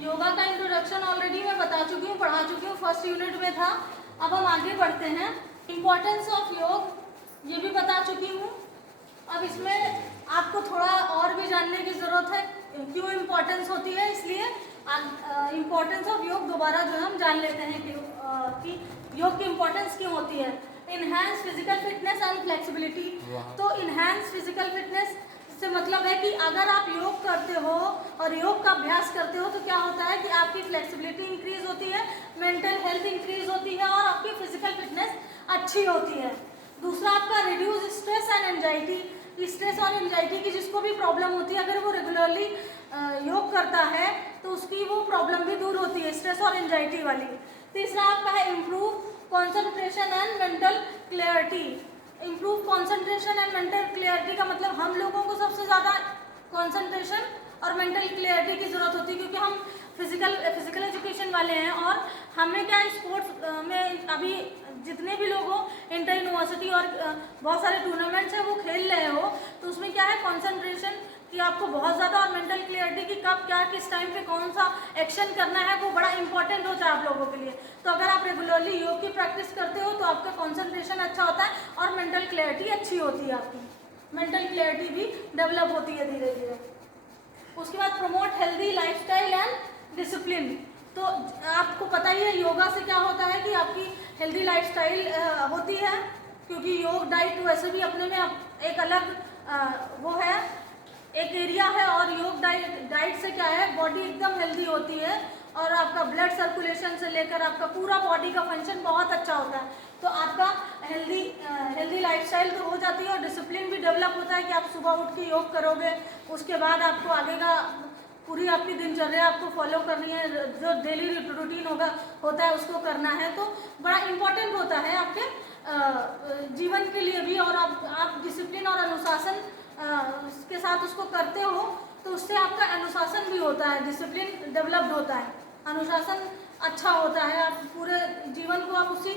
योगा का introduction already मैं बता चुकी हूँ, पढ़ा चुकी हूँ, फर्स्ट यूनिट में था। अब हम आगे बढ़ते हैं। इम्पोर्टेंस ऑफ योग ये भी बता चुकी हूँ। अब इसमें आपको थोड़ा और भी जानने की ज़रूरत है, क्यों इम्पोर्टेंस होती है, इसलिए इम्पोर्टेंस ऑफ योग दोबारा जो है हम जान लेते हैं कि योग की इम्पोर्टेंस क्यों होती है। Enhance physical fitness and flexibility. तो इनहैंस फिजिकल फिटनेस से मतलब है कि अगर आप योग करते हो और योग का अभ्यास करते हो तो क्या होता है कि आपकी फ्लेक्सिबिलिटी इंक्रीज होती है, मेंटल हेल्थ इंक्रीज होती है और आपकी फिजिकल फिटनेस अच्छी होती है। दूसरा आपका reduce stress and anxiety. Stress और एंजाइटी की जिसको भी प्रॉब्लम होती है, अगर वो रेगुलरली योग करता है तो उसकी वो प्रॉब्लम भी दूर होती है, स्ट्रेस और एंजाइटी वाली। तीसरा आपका है improve concentration and mental clarity. Improve concentration and mental clarity का मतलब हम लोगों को सबसे ज़्यादा कॉन्सेंट्रेशन और मेंटल क्लियरिटी की ज़रूरत होती है, क्योंकि हम फिजिकल एजुकेशन वाले हैं और हमें क्या स्पोर्ट्स में अभी जितने भी लोग हो, इंटर यूनिवर्सिटी और बहुत सारे टूर्नामेंट्स हैं वो खेल रहे हो, तो उसमें क्या है कॉन्सेंट्रेशन कि आपको बहुत ज़्यादा, और मेंटल क्लियरिटी कि कब क्या किस टाइम पे कौन सा एक्शन करना है, वो बड़ा इंपॉर्टेंट होता है आप लोगों के लिए। तो अगर आप रेगुलरली योग की प्रैक्टिस करते हो तो आपका कॉन्सेंट्रेशन अच्छा होता है और मेंटल क्लियरिटी अच्छी होती है, आपकी मेंटल क्लियरिटी भी डेवलप होती है धीरे धीरे। उसके बाद promote healthy lifestyle and discipline. तो आपको पता ही है योगा से क्या होता है कि आपकी हेल्दी लाइफस्टाइल होती है, क्योंकि योग डाइट वैसे भी अपने में एक अलग वो है, एक एरिया है, और योग डाइट से क्या है बॉडी एकदम हेल्दी होती है और आपका ब्लड सर्कुलेशन से लेकर आपका पूरा बॉडी का फंक्शन बहुत अच्छा होता है। तो आपका हेल्दी लाइफस्टाइल तो हो जाती है और डिसिप्लिन भी डेवलप होता है कि आप सुबह उठ के योग करोगे, उसके बाद आपको आगे का पूरी आपकी दिनचर्या आपको फॉलो करनी है, जो डेली रूटीन होता है उसको करना है, तो बड़ा इम्पोर्टेंट होता है आपके जीवन के लिए भी। और आप डिसिप्लिन और अनुशासन के साथ उसको करते हो तो उससे आपका अनुशासन भी होता है, डिसिप्लिन डेवलप्ड होता है, अनुशासन अच्छा होता है, आप पूरे जीवन को आप उसी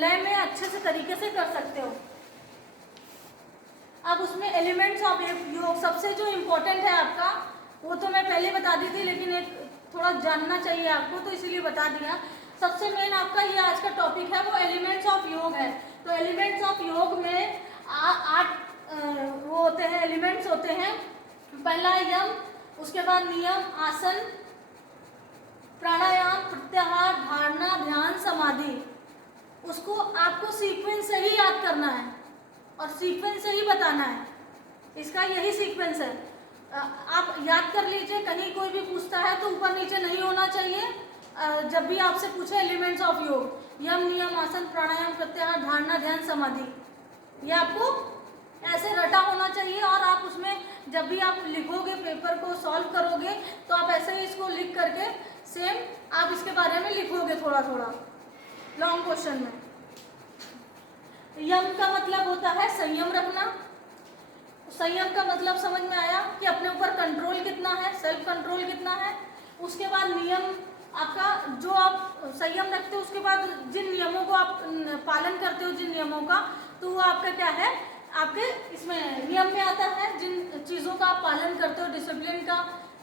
लय में अच्छे से तरीके से कर सकते हो। अब उसमें एलिमेंट्स ऑफ योग सबसे जो इम्पोर्टेंट है आपका, वो तो मैं पहले बता दी थी, लेकिन एक थोड़ा जानना चाहिए आपको तो इसीलिए बता दिया। सबसे मेन आपका ये आज का टॉपिक है वो एलिमेंट्स ऑफ योग है। तो एलिमेंट्स ऑफ योग में 8 वो होते हैं, एलिमेंट्स होते हैं। पहला यम, उसके बाद नियम, आसन, प्राणायाम, प्रत्याहार, धारणा, ध्यान, समाधि। उसको आपको सीक्वेंस से ही याद करना है और सीक्वेंस से ही बताना है, इसका यही सीक्वेंस है। आप याद कर लीजिए, कहीं कोई भी पूछता है तो ऊपर नीचे नहीं होना चाहिए। जब भी आपसे पूछे एलिमेंट्स ऑफ योग, यम, नियम, आसन, प्राणायाम, प्रत्याहार, धारणा, ध्यान, समाधि, ये आपको ऐसे रटा होना चाहिए। और आप उसमें जब भी आप लिखोगे, पेपर को सॉल्व करोगे, तो आप ऐसे ही इसको लिख करके सेम आप इसके बारे में लिखोगे थोड़ा थोड़ा लॉन्ग क्वेश्चन में। यम का मतलब होता है संयम रखना। संयम का मतलब समझ में आया कि अपने ऊपर कंट्रोल कितना है, सेल्फ कंट्रोल कितना है। उसके बाद नियम आपका, जो आप संयम रखते हो उसके बाद जिन नियमों को आप पालन करते हो, जिन नियमों का, तो वो आपका क्या है, आपके इसमें नियम में आता है। जिन चीज़ों का आप पालन करते हो, डिसिप्लिन का,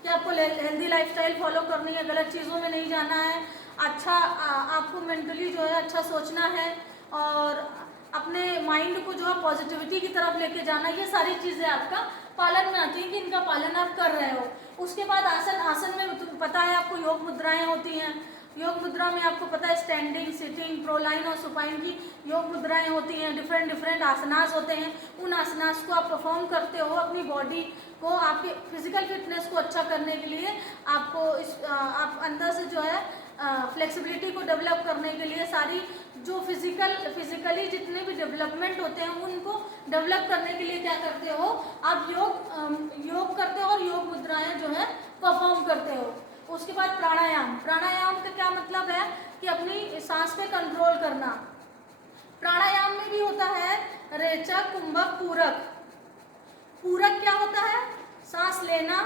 कि आपको हेल्दी लाइफस्टाइल फॉलो करनी है, गलत चीज़ों में नहीं जाना है, अच्छा आपको मेंटली जो है अच्छा सोचना है और अपने माइंड को जो है पॉजिटिविटी की तरफ लेके जाना, ये सारी चीज़ें आपका पालन में आती हैं कि इनका पालन आप कर रहे हो। उसके बाद आसन, आसन में पता है आपको योग मुद्राएं होती हैं। योग मुद्रा में आपको पता है स्टैंडिंग, सिटिंग, प्रोलाइन और सुपाइन की योग मुद्राएं होती हैं। डिफरेंट आसनास होते हैं, उन आसनास को आप परफॉर्म करते हो अपनी बॉडी को, आपके फिजिकल फिटनेस को अच्छा करने के लिए। आपको आप अंदर से जो है फ्लेक्सिबिलिटी को डेवलप करने के लिए सारी जो फिजिकली जितने भी डेवलपमेंट होते हैं उनको डेवलप करने के लिए क्या करते हो आप, योग करते हो और योग मुद्राएं जो है परफॉर्म करते हो। उसके बाद प्राणायाम, प्राणायाम का क्या मतलब है कि अपनी सांस पे कंट्रोल करना। प्राणायाम में भी होता है रेचक, कुंभक, पूरक। पूरक क्या होता है, सांस लेना।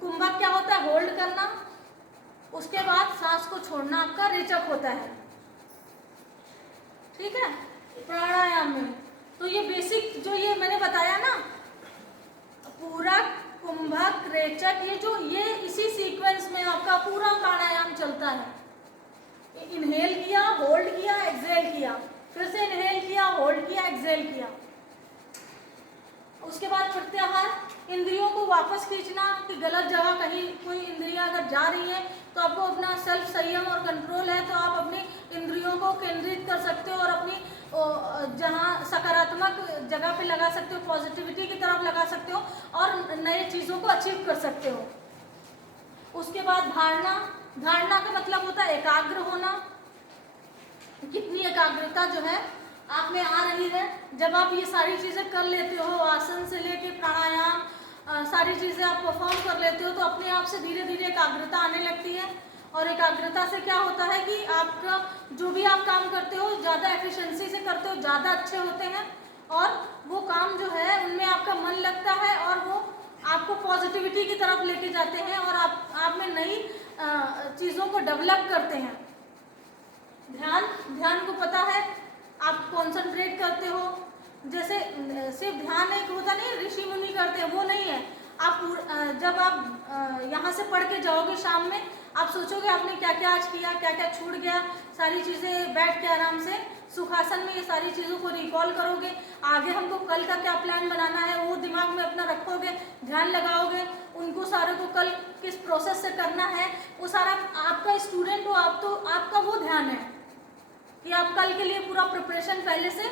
कुंभक क्या होता है, होल्ड करना। उसके बाद सांस को छोड़ना आपका रेचक होता है। ठीक है, प्राणायाम में तो ये बेसिक जो ये मैंने बताया ना, पूरक, कुंभक, रेचक, ये इसी सीक्वेंस में आप इंद्रियों को वापस खींचना कि गलत जगह कहीं कोई इंद्रियां अगर जा रही है तो आपको अपना सेल्फ संयम और कंट्रोल है तो आप अपनी इंद्रियों को केंद्रित कर सकते हो और अपनी जहाँ सकारात्मक जगह पे लगा सकते हो, पॉजिटिविटी की तरफ लगा सकते हो और नए चीज़ों को अचीव कर सकते हो। उसके बाद धारणा। धारणा का मतलब होता है एकाग्र होना, कितनी एकाग्रता जो है आप में आ रही है। जब आप ये सारी चीज़ें कर लेते हो, आसन से लेके प्राणायाम सारी चीज़ें आप परफॉर्म कर लेते हो तो अपने आप से धीरे धीरे एकाग्रता आने लगती है। और एकाग्रता से क्या होता है कि आपका जो भी आप काम करते हो ज़्यादा एफिशिएंसी से करते हो, ज़्यादा अच्छे होते हैं और वो काम जो है उनमें आपका मन लगता है और वो आपको पॉजिटिविटी की तरफ लेके जाते हैं और आप में नई चीज़ों को डेवलप करते हैं। ध्यान को पता है, आप कॉन्सेंट्रेट करते हो। जैसे सिर्फ ध्यान एक होता नहीं ऋषि मुनि करते हैं, वो नहीं है। आप जब आप यहाँ से पढ़ के जाओगे शाम में आप सोचोगे आपने क्या क्या आज किया, क्या क्या छूट गया, सारी चीज़ें बैठ के आराम से सुखासन में ये सारी चीज़ों को रिकॉल करोगे। आगे हमको कल का क्या प्लान बनाना है वो दिमाग में अपना रखोगे, ध्यान लगाओगे, उनको सारे को कल किस प्रोसेस से करना है वो सारा आपका स्टूडेंट हो आप तो आपका वो ध्यान है कि आप कल के लिए पूरा प्रिपरेशन पहले से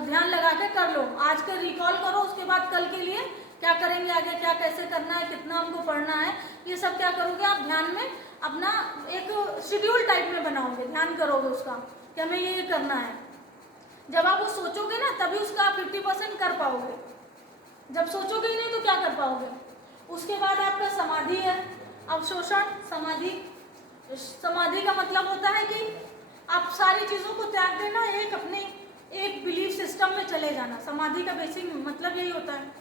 ध्यान लगा के कर लो। आज का रिकॉल करो, उसके बाद कल के लिए क्या करेंगे, आगे क्या कैसे करना है, कितना हमको पढ़ना है, ये सब क्या करोगे आप ध्यान में अपना एक शेड्यूल टाइप में बनाओगे, ध्यान करोगे उसका कि हमें ये करना है। जब आप वो सोचोगे ना तभी उसका आप 50% कर पाओगे, जब सोचोगे ही नहीं तो क्या कर पाओगे। उसके बाद आपका समाधि है, अवशोषण समाधि। समाधि का मतलब होता है कि आप सारी चीज़ों को त्याग देना, एक अपने एक बिलीफ सिस्टम में चले जाना। समाधि का बेसिक मतलब यही होता है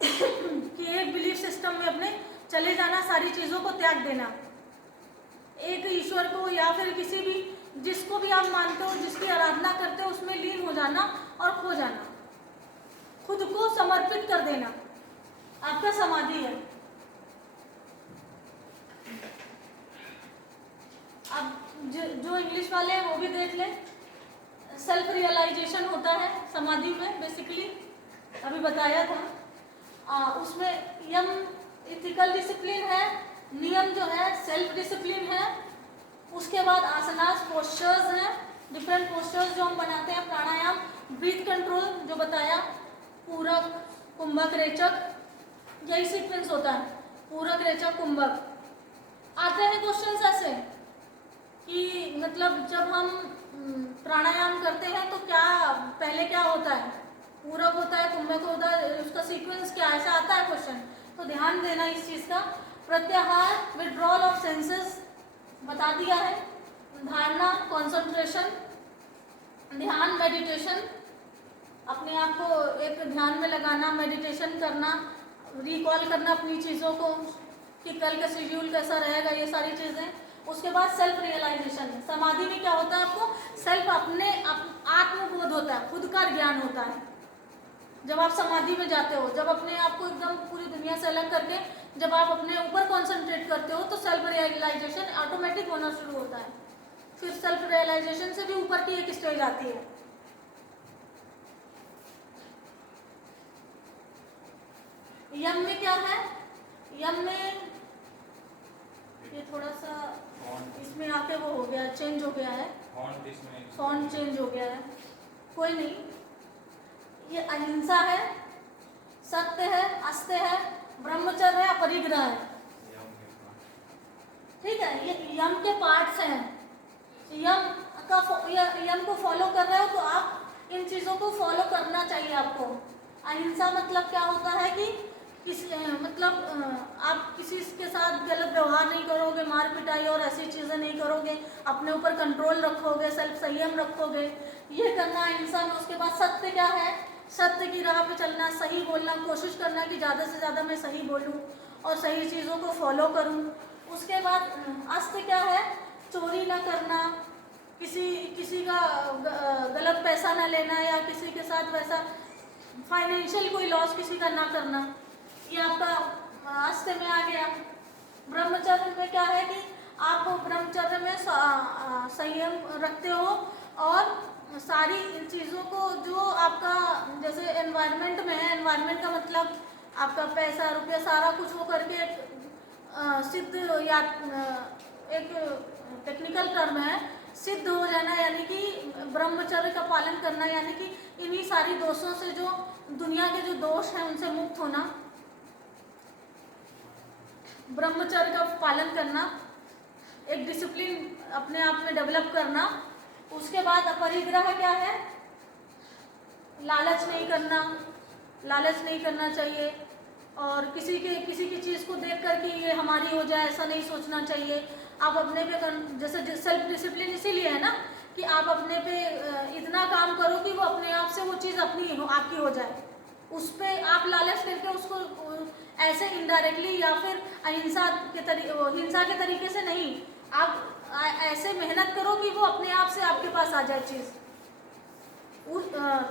कि एक बिलीफ सिस्टम में अपने चले जाना, सारी चीज़ों को त्याग देना, एक ईश्वर को या फिर किसी भी जिसको भी आप मानते हो, जिसकी आराधना करते हो उसमें लीन हो जाना और खो जाना, खुद को समर्पित कर देना, आपका समाधि है। अब जो इंग्लिश वाले हैं वो भी देख लें। सेल्फ रियलाइजेशन होता है समाधि में, बेसिकली अभी बताया था। उसमें यम इथिकल डिसिप्लिन है, नियम जो है सेल्फ डिसिप्लिन है। उसके बाद आसनास पोस्चर्स हैं, डिफरेंट पोस्चर्स जो हम बनाते हैं, प्राणायाम, ब्रीथ कंट्रोल जो बताया, पूरक कुंभक रेचक, यही सीक्वेंस होता है, पूरक रेचक कुंभक। आते हैं क्वेश्चंस ऐसे कि मतलब जब हम प्राणायाम करते हैं तो क्या पहले क्या होता है, पूरक होता है, कुंभक होता है, उसका सीक्वेंस क्या, ऐसा आता है क्वेश्चन, तो ध्यान देना इस चीज़ का। प्रत्याहार विड्रॉल ऑफ सेंसेस बता दिया है, धारणा कंसंट्रेशन, ध्यान मेडिटेशन, अपने आप को एक ध्यान में लगाना, मेडिटेशन करना, रिकॉल करना अपनी चीज़ों को कि कल का शेड्यूल कैसा रहेगा, ये सारी चीज़ें। उसके बाद सेल्फ रियलाइजेशन, समाधि में क्या होता है, आपको सेल्फ आत्मबोध होता है, खुद का ज्ञान होता है। जब आप समाधि में जाते हो, जब अपने आप को एकदम पूरी दुनिया से अलग करके जब आप अपने ऊपर कॉन्सेंट्रेट करते हो तो सेल्फ रियलाइजेशन ऑटोमेटिक होना शुरू होता है। फिर सेल्फ रियलाइजेशन से भी ऊपर की एक स्टेज आती है। यम में क्या है, यम में ये थोड़ा सा इसमें आके वो हो गया, चेंज हो गया है, फॉन्ट चेंज हो गया है, कोई नहीं। ये अहिंसा है, सत्य है, अस्त्य है, ब्रह्मचर्य है, अपरिग्रह है, ठीक है। ये यम के पार्ट्स हैं। यम को फॉलो कर रहे हो तो आप इन चीज़ों को फॉलो करना चाहिए आपको। अहिंसा मतलब क्या होता है कि आप किसी के साथ गलत व्यवहार नहीं करोगे, मार पिटाई और ऐसी चीज़ें नहीं करोगे, अपने ऊपर कंट्रोल रखोगे, सेल्फ संयम रखोगे, ये करना अहिंसा में। उसके बाद सत्य क्या है, सत्य की राह पे चलना, सही बोलना, कोशिश करना कि ज़्यादा से ज़्यादा मैं सही बोलूँ और सही चीज़ों को फॉलो करूँ। उसके बाद अस्त्य क्या है, चोरी ना करना, किसी का गलत पैसा ना लेना या किसी के साथ वैसा फाइनेंशियल कोई लॉस किसी का ना करना, ये आपका अस्त्य में आ गया। ब्रह्मचर्य में क्या है कि आप ब्रह्मचर्य में संयम रखते हो और सारी चीज़ों को जो आपका जैसे एनवायरनमेंट में है, एनवायरनमेंट का मतलब आपका पैसा रुपया सारा कुछ हो करके सिद्ध या एक टेक्निकल टर्म है सिद्ध हो जाना, यानी कि ब्रह्मचर्य का पालन करना, यानी कि इन्हीं सारी दोषों से जो दुनिया के जो दोष हैं उनसे मुक्त होना, ब्रह्मचर्य का पालन करना, एक डिसिप्लिन अपने आप में डेवलप करना। उसके बाद अपरिग्रह क्या है? लालच नहीं करना, लालच नहीं करना चाहिए, और किसी की चीज़ को देख कर कि ये हमारी हो जाए ऐसा नहीं सोचना चाहिए। आप अपने पे जैसे सेल्फ डिसिप्लिन इसीलिए है ना कि आप अपने पे इतना काम करो कि वो अपने आप से वो चीज़ अपनी हो, आपकी हो जाए। उस पर आप लालच करके उसको ऐसे इनडायरेक्टली या फिर हिंसा के तरीके से नहीं, आप ऐसे मेहनत करो कि वो अपने आप से आपके पास आ जाए चीज़।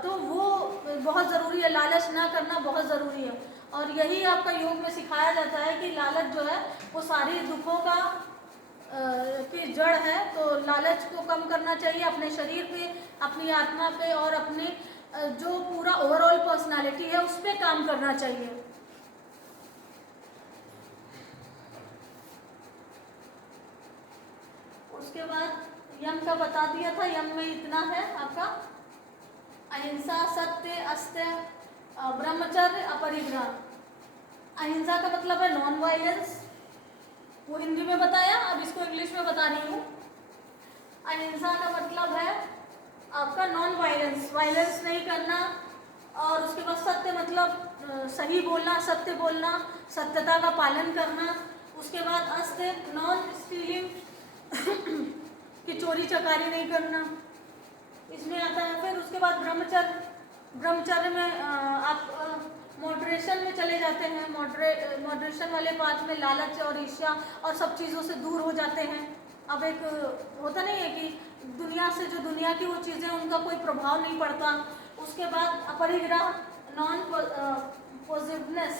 तो वो बहुत ज़रूरी है, लालच ना करना बहुत ज़रूरी है। और यही आपका योग में सिखाया जाता है कि लालच जो है वो सारी दुखों का की जड़ है। तो लालच को कम करना चाहिए अपने शरीर पे, अपनी आत्मा पे, और अपने जो पूरा ओवरऑल पर्सनालिटी है उस पर काम करना चाहिए। उसके बाद यम का बता दिया था, यम में इतना है आपका अहिंसा, सत्य, अस्त्य, ब्रह्मचर्य, अपरिग्रह। अहिंसा का मतलब है नॉन वायलेंस, वो हिंदी में बताया, अब इसको इंग्लिश में बता रही हूँ। अहिंसा का मतलब है आपका नॉन वायलेंस, वायलेंस नहीं करना। और उसके बाद सत्य मतलब सही बोलना, सत्य बोलना, सत्यता का पालन करना। उसके बाद अस्त्य नॉन स्टीलिंग कि चोरी चकारी नहीं करना, इसमें आता है। फिर उसके बाद ब्रह्मचर्य, ब्रह्मचर्य में आप मॉडरेशन में चले जाते हैं, मॉडरेशन वाले पाथ में लालच और ईर्ष्या और सब चीज़ों से दूर हो जाते हैं। अब एक होता नहीं है कि दुनिया से जो दुनिया की वो चीज़ें उनका कोई प्रभाव नहीं पड़ता। उसके बाद अपरिग्रह नॉन पॉजिटिवनेस,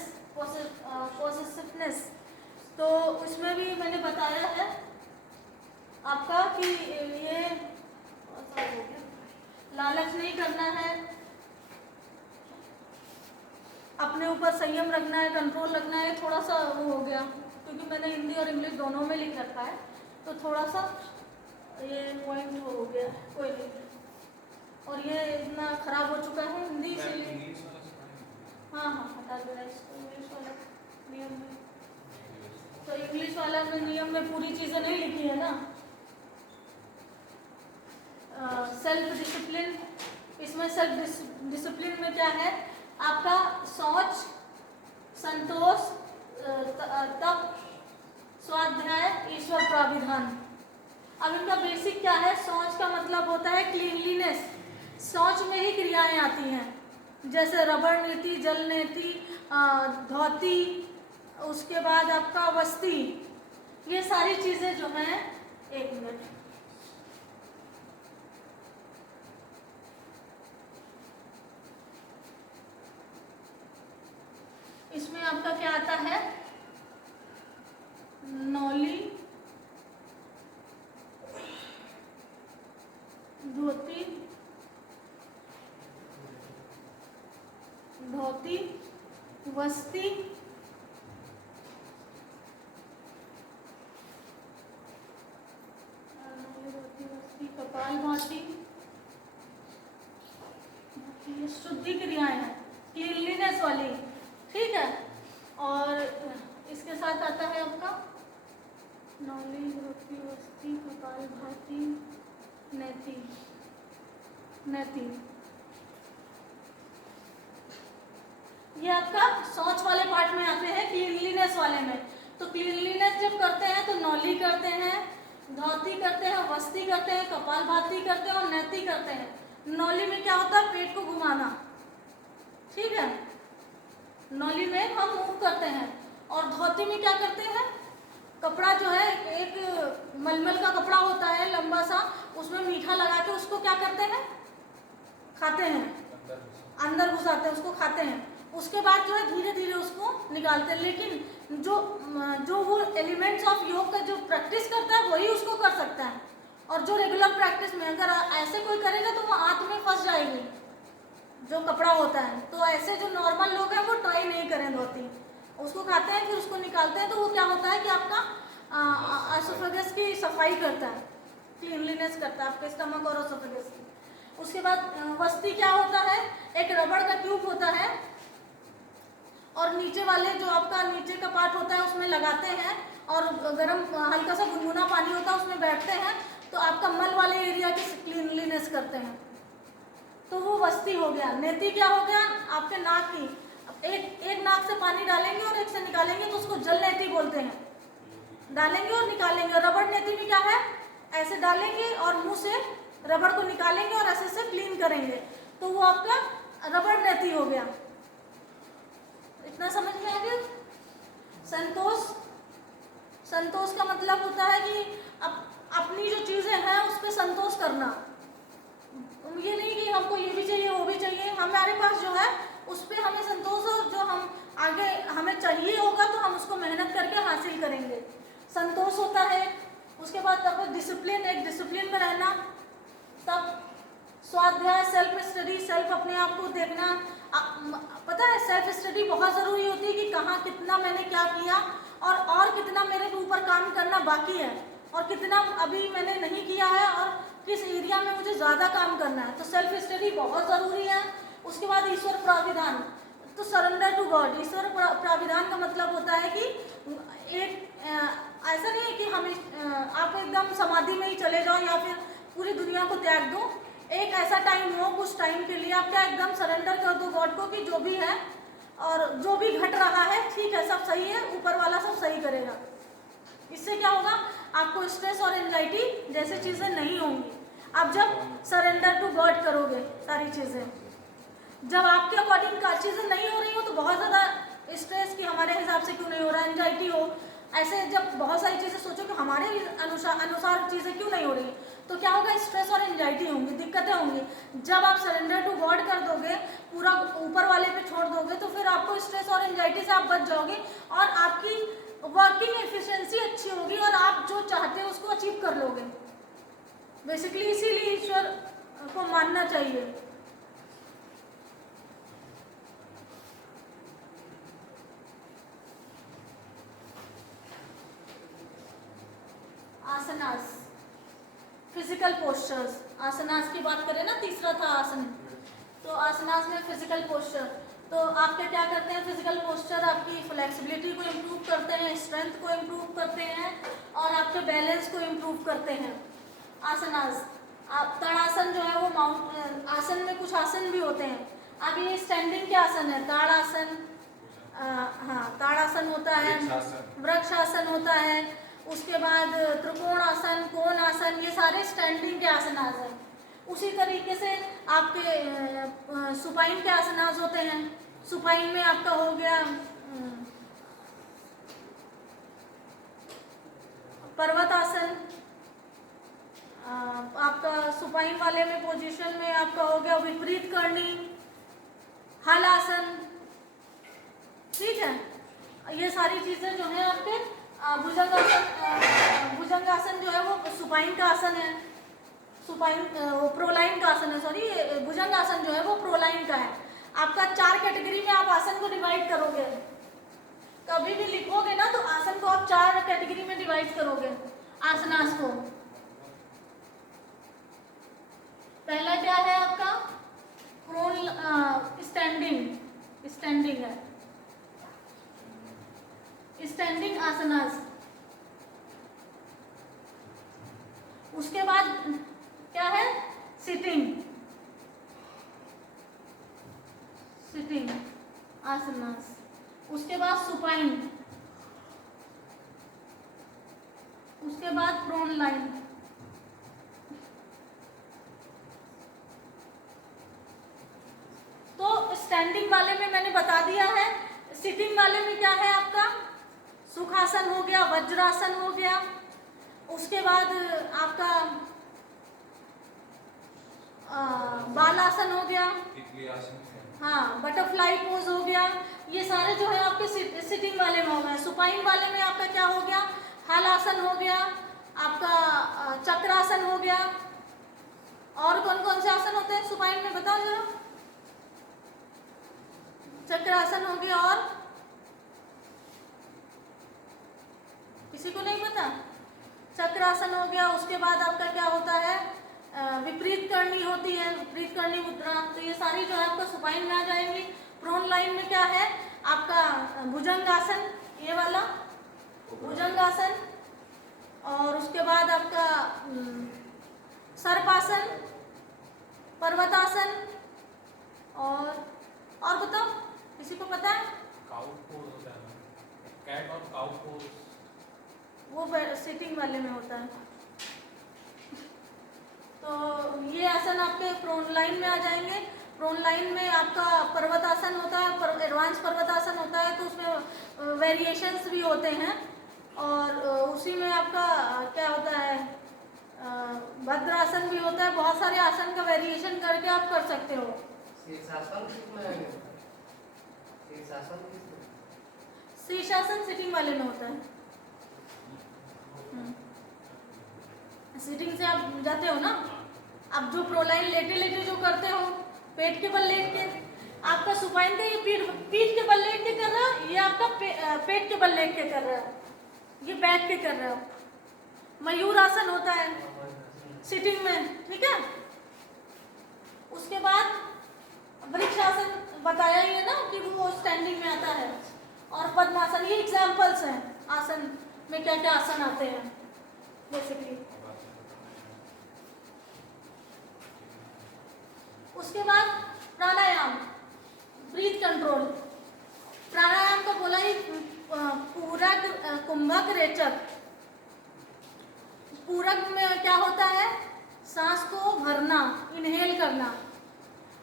तो उसमें भी मैंने बताया है आपका कि ये लालच नहीं करना है, अपने ऊपर संयम रखना है, कंट्रोल रखना है। थोड़ा सा वो हो गया क्योंकि मैंने हिंदी और इंग्लिश दोनों में लिख रखा है, तो थोड़ा सा ये पॉइंट हो गया, कोई नहीं। और ये इतना खराब हो चुका है हिंदी, इसीलिए हाँ हटा देना इसको। इंग्लिश वाला नियम में तो इंग्लिश वाला में नियम में पूरी चीज़ें नहीं लिखी है ना। सेल्फ डिसिप्लिन, इसमें सेल्फ डिसिप्लिन में क्या है आपका शौच, संतोष, तप, स्वाध्याय, ईश्वर प्राविधान। अब इनका बेसिक क्या है? शौच का मतलब होता है क्लीनलीनेस, शौच में ही क्रियाएं आती हैं, जैसे रबड़ नीति, जल नीति, धोती, उसके बाद आपका वस्ती, ये सारी चीज़ें जो हैं। एक मिनट, इसमें आपका क्या आता है? नौली, धोती, वस्ती, कपालभाति, ये शुद्धि क्रियाएं हैं, क्लीनलीनेस वाली, ठीक है। और इसके साथ आता है आपका नौली, धोती, वस्ती, कपालभाति, नैति, ये आपका शौच वाले पार्ट में आते हैं, क्लीनलीनेस वाले में। तो क्लीनलीनेस जब करते हैं तो नौली करते हैं, धोती करते हैं, वस्ती करते हैं, कपालभाति करते हैं और नैति करते हैं। नौली में क्या होता है? पेट को घुमाना, ठीक है, नौली में हम मूव करते हैं। और धोती में क्या करते हैं? कपड़ा जो है एक मलमल का कपड़ा होता है लंबा सा, उसमें मीठा लगा के उसको क्या करते हैं? खाते हैं, अंदर घुसाते हैं, उसको खाते हैं। उसके बाद जो है धीरे धीरे उसको निकालते हैं। लेकिन जो वो एलिमेंट्स ऑफ योग का जो प्रैक्टिस करता है वही उसको कर सकता है। और जो रेगुलर प्रैक्टिस में अगर ऐसे कोई करेगा तो वो आंत में फंस जाएगी, जो कपड़ा होता है। तो ऐसे जो नॉर्मल लोग हैं वो ट्राई नहीं करें धोती, उसको खाते हैं फिर उसको निकालते हैं, तो वो क्या होता है कि आपका एसोफेगस की सफाई करता है, क्लीनलीनेस करता है आपके स्टमक और एसोफेगस की। उसके बाद वस्ती क्या होता है, एक रबड़ का ट्यूब होता है और नीचे वाले जो आपका नीचे का पार्ट होता है उसमें लगाते हैं और गर्म हल्का सा गुनगुना पानी होता है उसमें बैठते हैं, तो आपका मल वाले एरिया की क्लीनलीनेस करते हैं। तो वो वस्ती हो गया। नेति क्या हो गया, आपके नाक की, एक नाक से पानी डालेंगे और एक से निकालेंगे तो उसको जल नेति बोलते हैं, डालेंगे और निकालेंगे। रबड़ नेति में क्या है, ऐसे डालेंगे और मुंह से रबड़ को निकालेंगे और ऐसे से क्लीन करेंगे, तो वो आपका रबड़ नेति हो गया। इतना समझ में आ गया। संतोष, संतोष का मतलब होता है कि अपनी जो चीजें हैं उस पर संतोष करना। ये नहीं कि हमको ये भी चाहिए वो भी चाहिए, हमारे पास जो है उस पर हमें संतोष हो, जो हम आगे हमें चाहिए होगा तो हम उसको मेहनत करके हासिल करेंगे, संतोष होता है। उसके बाद तब डिसिप्लिन, एक डिसिप्लिन में रहना, तब स्वाध्याय, सेल्फ स्टडी, सेल्फ अपने आप को देखना। पता है सेल्फ स्टडी बहुत ज़रूरी होती है कि कहाँ कितना मैंने क्या किया और कितना मेरे ऊपर काम करना बाकी है और कितना अभी मैंने नहीं किया है और किस एरिया में मुझे ज़्यादा काम करना है, तो सेल्फ स्टडी बहुत ज़रूरी है। उसके बाद ईश्वर प्राविधान, तो सरेंडर टू गॉड। ईश्वर प्राविधान का मतलब होता है कि एक ऐसा नहीं है कि हम आप एकदम समाधि में ही चले जाओ या फिर पूरी दुनिया को त्याग दो। एक ऐसा टाइम हो, कुछ टाइम के लिए आप क्या एकदम सरेंडर कर दो गॉड को कि जो भी है और जो भी घट रहा है ठीक है, सब सही है, ऊपर वाला सब सही करेगा। इससे क्या होगा, आपको स्ट्रेस और एंजाइटी जैसी चीज़ें नहीं होंगी। आप जब सरेंडर टू गॉड करोगे सारी चीज़ें, जब आपके अकॉर्डिंग का चीज़ें नहीं हो रही हो तो बहुत ज़्यादा स्ट्रेस कि हमारे हिसाब से क्यों नहीं हो रहा, एंजाइटी हो, ऐसे जब बहुत सारी चीज़ें सोचो कि हमारे अनुसार चीज़ें क्यों नहीं हो रही, तो क्या होगा, स्ट्रेस और एंजाइटी होंगी, दिक्कतें होंगी। जब आप सरेंडर टू गॉड कर दोगे, पूरा ऊपर वाले पे छोड़ दोगे, तो फिर आपको स्ट्रेस और एंजाइटी से आप बच जाओगे और आपकी वर्किंग एफिशिएंसी अच्छी होगी और आप जो चाहते हो उसको अचीव कर लोगे। बेसिकली इसीलिए ईश्वर को मानना चाहिए। आसनास, फिजिकल पोस्चर्स। आसनास की बात करें ना, तीसरा था आसन, तो आसनास में फिजिकल पोस्चर, तो आपके क्या करते हैं, फिजिकल पोस्चर आपकी फ्लेक्सिबिलिटी को इम्प्रूव करते हैं, स्ट्रेंथ को इम्प्रूव करते हैं और आपके बैलेंस को इम्प्रूव करते हैं। आसनास, आप तड़ासन जो है वो माउंट आसन में कुछ आसन भी होते हैं। अब ये स्टैंडिंग के आसन है, ताड़ासन, हाँ ताड़ासन होता है, वृक्षासन होता है, उसके बाद त्रिकोण आसन, कोण आसन, ये सारे स्टैंडिंग के आसनास हैं। उसी तरीके से आपके सुपाइन के आसनास होते हैं। सुपाइन में आपका हो गया पर्वतासन, आपका सुपाइन वाले में पोजीशन में आपका हो गया विपरीत करनी, हल आसन, ठीक है। ये सारी चीजें जो है आपके भुजंगासन, भुजंगासन जो है वो सुपाइन का आसन है, सुपाइन वो प्रोलाइन का आसन है, सॉरी, भुजंगासन जो है वो प्रोलाइन का है। आपका 4 कैटेगरी में आप आसन को डिवाइड करोगे, कभी भी लिखोगे ना तो आसन को आप 4 कैटेगरी में डिवाइड करोगे आसनास को। पहला क्या है आपका, स्टैंडिंग, स्टैंडिंग है, स्टैंडिंग आसनास। उसके बाद क्या है, सिटिंग, सिटिंग आसनास। उसके बाद सुपाइन, उसके बाद प्रोन लाइन। तो स्टैंडिंग वाले में मैंने बता दिया है। सिटिंग वाले में क्या है आपका, सुखासन हो गया, वज्रासन हो गया, उसके बाद आपका बालासन हो गया, हाँ बटरफ्लाई पोज हो गया। ये सारे जो है आपके सिटिंग वाले में हो गए। सुपाइन वाले में आपका क्या हो गया, हलासन हो गया, आपका चक्रासन हो गया। और कौन कौन से आसन होते हैं सुपाइन में, बताओ जरा। चक्रासन हो गया, और किसी को नहीं पता? चक्रासन हो गया। उसके बाद आपका क्या होता है, विपरीत करनी होती है, विपरीत करनी मुद्रा। तो ये सारी जो है आपका सुपाइन में आ जाएंगी। प्रोन लाइन में क्या है आपका, भुजंगासन, ये वाला भुजंगासन। और उसके बाद आपका सर्पासन, पर्वतासन, और बताओ किसी को पता है? काउ पोज होता है, कैट और काउ पोज, वो सिटिंग वाले में होता है। तो ये आसन आपके प्रोन लाइन में आ जाएंगे। प्रोन लाइन में आपका पर्वतासन होता है, एडवांस पर्वतासन होता है, तो उसमें वेरिएशंस भी होते हैं। और उसी में आपका क्या होता है, भद्रासन भी होता है। बहुत सारे आसन का वेरिएशन करके आप कर सकते हो। शीर्षासन सिटिंग वाले में होता है। सिटिंग से आप जाते हो ना, अब जो प्रोलाइन लेटे लेटे जो करते हो, पेट के बल लेट के, आपका सुपाइन का ये पीठ के बल लेट के कर रहा है, ये आपका पेट के बल लेट के कर रहा है, ये बैठ के कर रहे हो। मयूर आसन होता है सिटिंग में, ठीक है। उसके बाद वृक्षासन बताया ही है ना कि वो स्टैंडिंग में आता है। और पद्मासन, ये एग्जाम्पल्स हैं आसन में क्या क्या आसन आते हैं बेसिकली। उसके बाद प्राणायाम, ब्रीथ कंट्रोल। प्राणायाम को बोला ही पूरक, कुंभक, रेचक। पूरक में क्या होता है, सांस को भरना, इनहेल करना।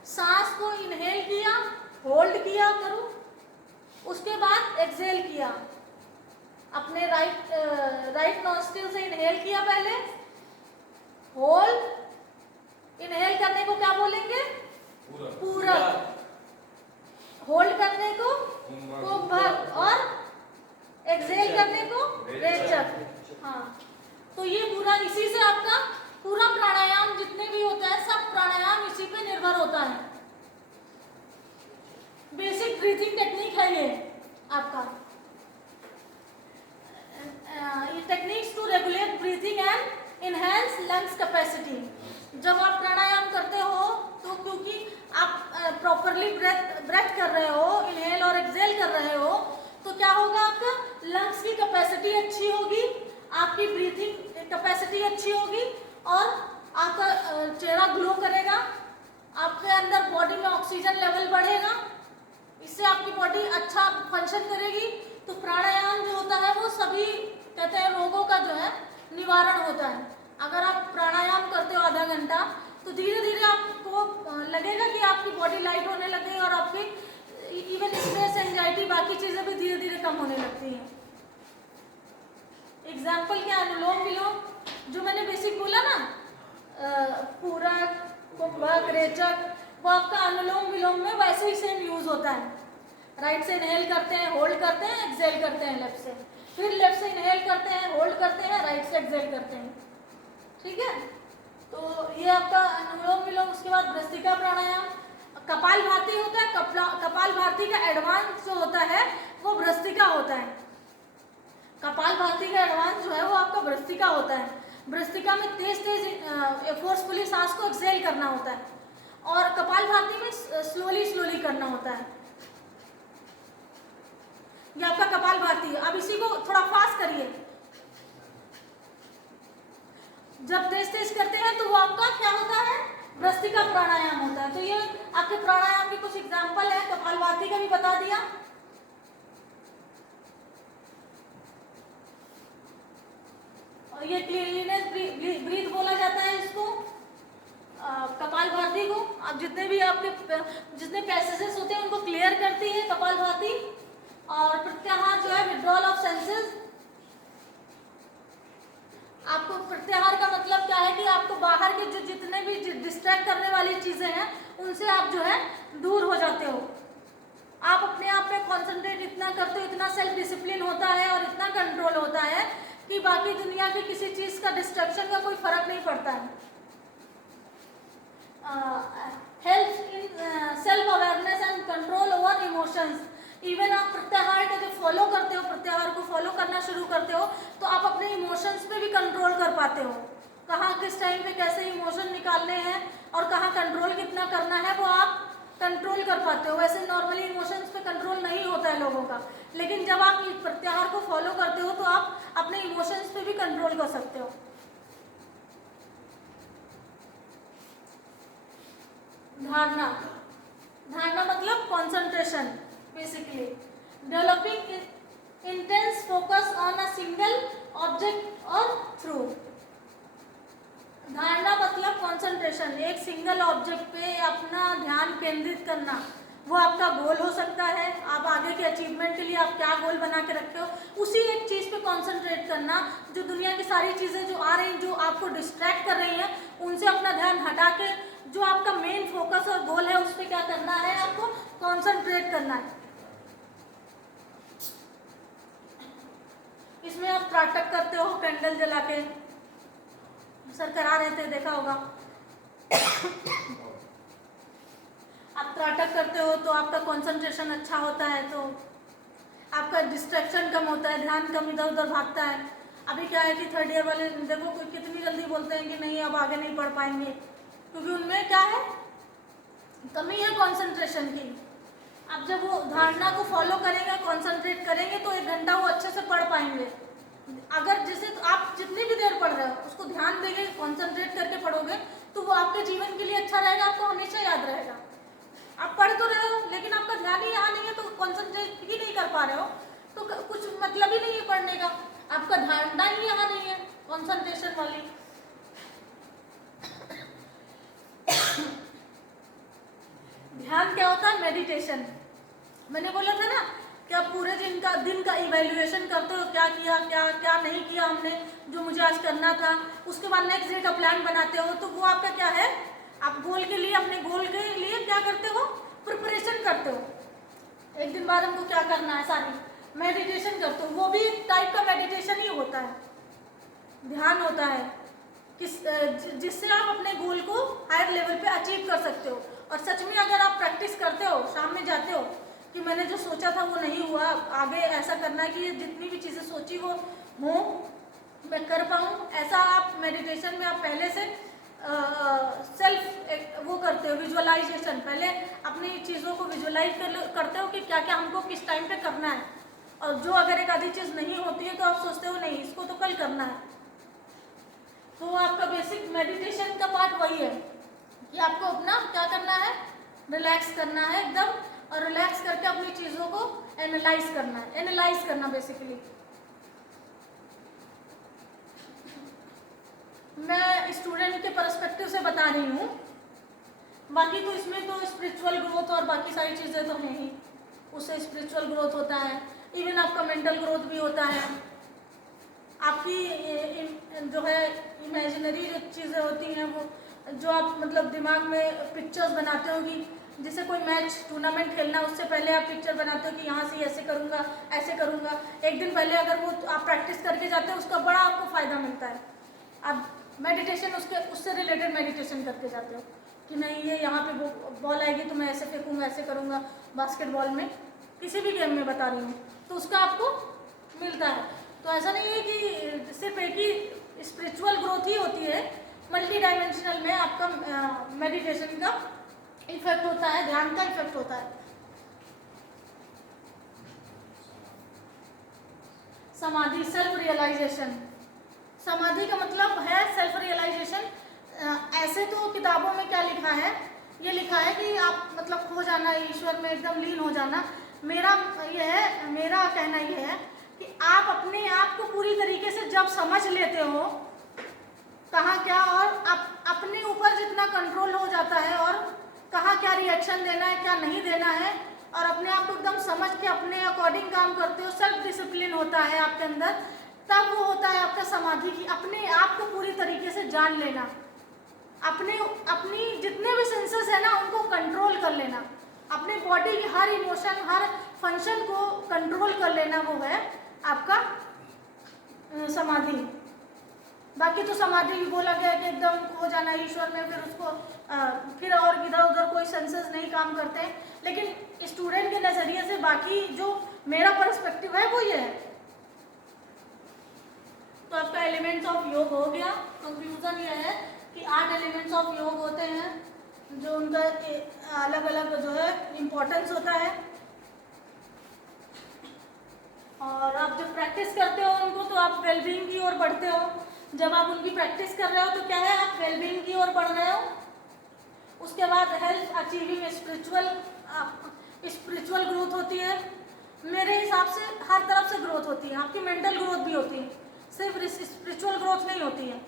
सांस को इनहेल किया, होल्ड किया करो, उसके बाद एक्सहेल किया। अपने राइट नॉस्ट्रिल से इनहेल किया पहले, होल्ड, इनहेल करने को क्या बोलेंगे, पूरक। होल्ड करने को कुंभक, और एक्सहेल करने को रेचक। हाँ, तो ये पूरा इसी से आपका पूरा प्राणायाम जितने भी होता है, सब प्राणायाम इसी पे निर्भर होता है। बेसिक ब्रीथिंग टेक्निक है ये आपका। ये techniques to regulate breathing and enhance lungs capacity. जब आप प्राणायाम करते हो तो क्योंकि आप प्रॉपरली ब्रेथ कर रहे हो, इनहेल और एक्सहेल कर रहे हो, तो क्या होगा, आपका लंग्स की कैपेसिटी अच्छी होगी, आपकी ब्रीथिंग कैपेसिटी अच्छी होगी, और आपका चेहरा ग्लो करेगा, आपके अंदर बॉडी में ऑक्सीजन लेवल बढ़ेगा, इससे आपकी बॉडी अच्छा फंक्शन करेगी। तो प्राणायाम जो होता है वो सभी कहते हैं रोगों का जो है निवारण होता है। अगर आप प्राणायाम करते हो आधा घंटा, तो धीरे धीरे आपको लगेगा कि आपकी बॉडी लाइट होने लग गई, और आपकी इवन स्ट्रेस, एंजाइटी, बाकी चीजें भी धीरे धीरे कम होने लगती हैं। एग्जाम्पल क्या, अनुलोम विलोम जो मैंने बेसिक बोला ना, पूरक, कुंभक, रेचक, वो आपका अनुलोम विलोम में वैसे ही सेम यूज होता है। राइट से इनहेल करते हैं, होल्ड करते हैं, एक्सहेल करते हैं लेफ्ट से, फिर लेफ्ट से इनहेल करते हैं, होल्ड करते हैं, राइट से एक्सहेल करते हैं, ठीक है। तो ये आपका अनुलोम विलोम। उसके बाद भ्रस्त्रिका प्राणायाम, कपाल भारती होता है। कपाल भारती का एडवांस जो होता है वो भ्रस्त्रिका होता है। कपाल भारती का एडवांस जो है वो आपका भ्रस्त्रिका होता है। भ्रस्त्रिका में तेज तेज फोर्सफुली सांस को एक्सहेल करना होता है, और कपाल भारती में स्लोली स्लोली करना होता है। ये आपका कपाल भारती है। अब इसी को थोड़ा फास्ट करिए। जब तेज तेज करते हैं तो वो आपका क्या होता है, भ्रस्त्रिका प्राणायाम होता है। तो ये आपके प्राणायाम के कुछ एग्जाम्पल है। कपाल भारती का भी बता दिया। और ये क्लीनलीनेस ब्रीथ बोला जाता है इसको, कपाल भारती को। अब जितने भी आपके जितने पैसेजेस होते हैं उनको क्लियर करती है कपाल भारती। और प्रत्याहार जो है विड्रॉल ऑफ सेंसेस। आपको प्रत्याहार का मतलब क्या है कि आपको बाहर के जो जितने भी डिस्ट्रैक्ट करने वाली चीजें हैं उनसे आप जो है दूर हो जाते हो। आप अपने आप पे कॉन्सेंट्रेट इतना करते हो, इतना सेल्फ डिसिप्लिन होता है और इतना कंट्रोल होता है कि बाकी दुनिया की किसी चीज का डिस्ट्रक्शन का कोई फर्क नहीं पड़ता है। Help in self awareness and control over emotions. Even आप प्रत्याहार को जब फॉलो करते हो, प्रत्याहार को फॉलो करना शुरू करते हो, तो आप अपने इमोशंस पे भी कंट्रोल कर पाते हो। कहाँ किस टाइम पे कैसे इमोशन निकालने हैं और कहाँ कंट्रोल कितना करना है, वो आप कंट्रोल कर पाते हो। वैसे नॉर्मली इमोशंस पे कंट्रोल नहीं होता है लोगों का, लेकिन जब आप प्रत्याहार को फॉलो करते हो तो आप अपने इमोशंस पे भी कंट्रोल कर सकते हो। धारणा, धारणा मतलब concentration basically. Developing intense focus on a single object और थ्रू। धारणा मतलब कंसंट्रेशन, एक सिंगल ऑब्जेक्ट पे अपना ध्यान केंद्रित करना। वो आपका गोल हो सकता है, आप आगे के अचीवमेंट के लिए आप क्या गोल बना के रखते हो, उसी एक चीज़ पे कंसंट्रेट करना। जो दुनिया की सारी चीज़ें जो आ रही हैं, जो आपको डिस्ट्रैक्ट कर रही हैं, उनसे अपना ध्यान हटा के जो आपका मेन फोकस और गोल है उस पर क्या करना है, आपको कंसंट्रेट करना है। इसमें आप त्राटक करते हो कैंडल जला के, सर करा रहे थे देखा होगा। आप त्राटक करते हो तो आपका कंसंट्रेशन अच्छा होता है, तो आपका डिस्ट्रैक्शन कम होता है, ध्यान कम इधर उधर भागता है। अभी क्या है कि थर्ड ईयर वाले देखो कितनी जल्दी बोलते हैं कि नहीं अब आगे नहीं पढ़ पाएंगे, क्योंकि उनमें क्या है, कमी है कंसंट्रेशन की। अब जब वो धारणा को फॉलो करेंगे, कंसंट्रेट करेंगे, तो 1 घंटा वो अच्छे से पढ़ पाएंगे। अगर जैसे तो आप जितनी भी देर पढ़ रहे हो उसको ध्यान देंगे, कंसंट्रेट करके पढ़ोगे, तो वो आपके जीवन के लिए अच्छा रहेगा, आपको हमेशा याद रहेगा। आप पढ़ तो रहे हो लेकिन आपका ध्यान ही यहाँ नहीं है, तो कंसंट्रेट ही नहीं कर पा रहे हो, तो कुछ मतलब ही नहीं है पढ़ने का। आपका धारणा ही यहाँ नहीं है कंसंट्रेशन वाली। ध्यान क्या होता है, मेडिटेशन। मैंने बोला था ना कि आप पूरे दिन का इवैल्यूएशन करते हो, क्या किया क्या नहीं किया हमने, जो मुझे आज करना था। उसके बाद नेक्स्ट डे का प्लान बनाते हो, तो वो आपका क्या है, आप गोल के लिए, अपने गोल के लिए क्या करते हो, प्रिपरेशन करते हो। एक दिन बाद हमको क्या करना है, सारी मेडिटेशन करते हो। वो भी एक टाइप का मेडिटेशन ही होता है, ध्यान होता है, जिससे आप अपने गोल को हायर लेवल पे अचीव कर सकते हो। और सच में अगर आप प्रैक्टिस करते हो, शाम में जाते हो कि मैंने जो सोचा था वो नहीं हुआ, आगे ऐसा करना है कि ये जितनी भी चीज़ें सोची वो हो, मैं कर पाऊँ, ऐसा आप मेडिटेशन में आप पहले से सेल्फ वो करते हो, विजुअलाइजेशन। पहले अपनी चीज़ों को विजुअलाइज करते हो कि क्या क्या हमको किस टाइम पे करना है, और जो अगर एक आधी चीज़ नहीं होती है तो आप सोचते हो नहीं इसको तो कल करना है। तो आपका बेसिक मेडिटेशन का पार्ट वही है कि आपको अपना क्या करना है, रिलैक्स करना है एकदम, और रिलैक्स करके अपनी चीज़ों को एनालाइज करना है, एनालाइज करना बेसिकली। मैं स्टूडेंट के पर्सपेक्टिव से बता रही हूँ, बाकी तो इसमें तो स्पिरिचुअल ग्रोथ और बाकी सारी चीज़ें तो हैं ही, उससे स्पिरिचुअल ग्रोथ होता है, इवन आपका मेंटल ग्रोथ भी होता है। आपकी जो है इमेजिनरी जो चीज़ें होती हैं, वो जो आप मतलब दिमाग में पिक्चर्स बनाते हो कि जैसे कोई मैच टूर्नामेंट खेलना, उससे पहले आप पिक्चर बनाते हो कि यहाँ से ऐसे करूँगा ऐसे करूँगा। एक दिन पहले अगर वो आप प्रैक्टिस करके जाते हो, उसका बड़ा आपको फ़ायदा मिलता है। आप मेडिटेशन उससे रिलेटेड मेडिटेशन करके जाते हो कि नहीं ये यहाँ पे बॉल आएगी तो मैं ऐसे फेंकूँगा, ऐसे करूँगा। बास्केटबॉल में, किसी भी गेम में बता रही हूँ, तो उसका आपको मिलता है। तो ऐसा नहीं है कि सिर्फ एक ही स्पिरिचुअल ग्रोथ ही होती है, मल्टी डायमेंशनल में आपका मेडिटेशन का इफेक्ट होता है, ध्यान का इफेक्ट होता है। समाधि, सेल्फ रियलाइजेशन। समाधि का मतलब है सेल्फ रियलाइजेशन। ऐसे तो किताबों में क्या लिखा है, ये लिखा है कि आप मतलब खो जाना, ईश्वर में एकदम लीन हो जाना। मेरा कहना ये है कि आप अपने आप को पूरी तरीके से जब समझ लेते हो कहाँ क्या, और अपने ऊपर जितना कंट्रोल हो जाता है, और कहाँ क्या रिएक्शन देना है क्या नहीं देना है, और अपने आप को एकदम समझ के अपने अकॉर्डिंग काम करते हो, सेल्फ डिसिप्लिन होता है आपके अंदर, तब वो होता है आपका समाधि की अपने आप को पूरी तरीके से जान लेना, अपनी जितने भी सेंसेस है ना उनको कंट्रोल कर लेना, अपने बॉडी की हर इमोशन हर फंक्शन को कंट्रोल कर लेना, वो है आपका समाधि। बाकी तो समाधि भी बोला गया कि एकदम खो जाना ईश्वर में, फिर उसको फिर और इधर उधर कोई सेंसेस नहीं काम करते हैं। लेकिन स्टूडेंट के नज़रिए से बाकी जो मेरा पर्सपेक्टिव है वो ये है। तो आपका एलिमेंट्स ऑफ योग हो गया। कंक्लूजन ये है कि 8 एलिमेंट्स ऑफ योग होते हैं, जो उनका अलग अलग जो है इम्पोर्टेंस होता है। और आप जब प्रैक्टिस करते हो उनको तो आप वेलबींग की ओर बढ़ते हो। जब आप उनकी प्रैक्टिस कर रहे हो तो क्या है, आप वेलबींग की ओर बढ़ रहे हो। उसके बाद हेल्थ अचीविंग स्पिरिचुअल ग्रोथ होती है। मेरे हिसाब से हर तरफ से ग्रोथ होती है, आपकी मेंटल ग्रोथ भी होती है, सिर्फ स्पिरिचुअल ग्रोथ नहीं होती है।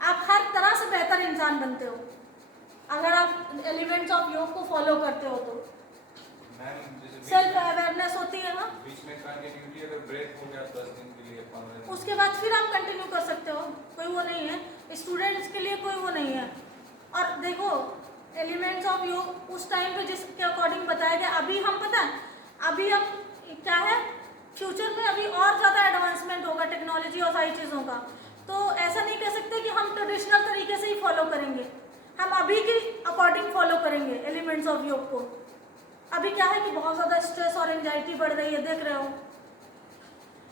आप हर तरह से बेहतर इंसान बनते हो अगर आप एलिमेंट्स ऑफ योग को फॉलो करते हो तो। सेल्फ अवेयरनेस होती है ना, बीच में कंटिन्यूटी अगर ब्रेक हो गया 10 दिन के लिए 15 दिन, उसके बाद फिर आप कंटिन्यू कर सकते हो, कोई वो नहीं है। स्टूडेंट्स के लिए कोई वो नहीं है। और देखो एलिमेंट्स ऑफ योग उस टाइम पे जिसके अकॉर्डिंग बताया गया, अभी हम पता है अभी हम क्या है, फ्यूचर में अभी और ज़्यादा एडवांसमेंट होगा टेक्नोलॉजी और सारी चीज़ों का। तो ऐसा नहीं कह सकते कि हम ट्रेडिशनल तरीके से ही फॉलो करेंगे, हम अभी के अकॉर्डिंग फॉलो करेंगे एलिमेंट्स ऑफ योग को। अभी क्या है कि बहुत ज़्यादा स्ट्रेस और एंजाइटी बढ़ रही है, देख रहे हो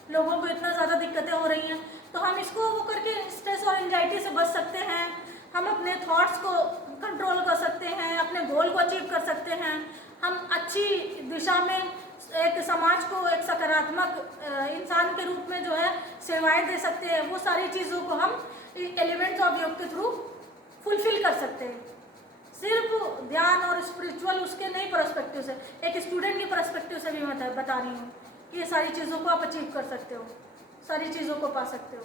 लोगों को इतना ज़्यादा दिक्कतें हो रही हैं। तो हम इसको वो करके स्ट्रेस और एंजाइटी से बच सकते हैं, हम अपने थॉट्स को कंट्रोल कर सकते हैं, अपने गोल को अचीव कर सकते हैं, हम अच्छी दिशा में एक समाज को एक सकारात्मक इंसान के रूप में जो है सेवाएं दे सकते हैं। वो सारी चीज़ों को हम एलिमेंट्स ऑफ योग के थ्रू फुलफिल कर सकते हैं। सिर्फ ध्यान और स्पिरिचुअल उसके नहीं पर्सपेक्टिव से, एक स्टूडेंट के पर्सपेक्टिव से भी मैं बता रही हूँ कि ये सारी चीज़ों को आप अचीव कर सकते हो, सारी चीज़ों को पा सकते हो।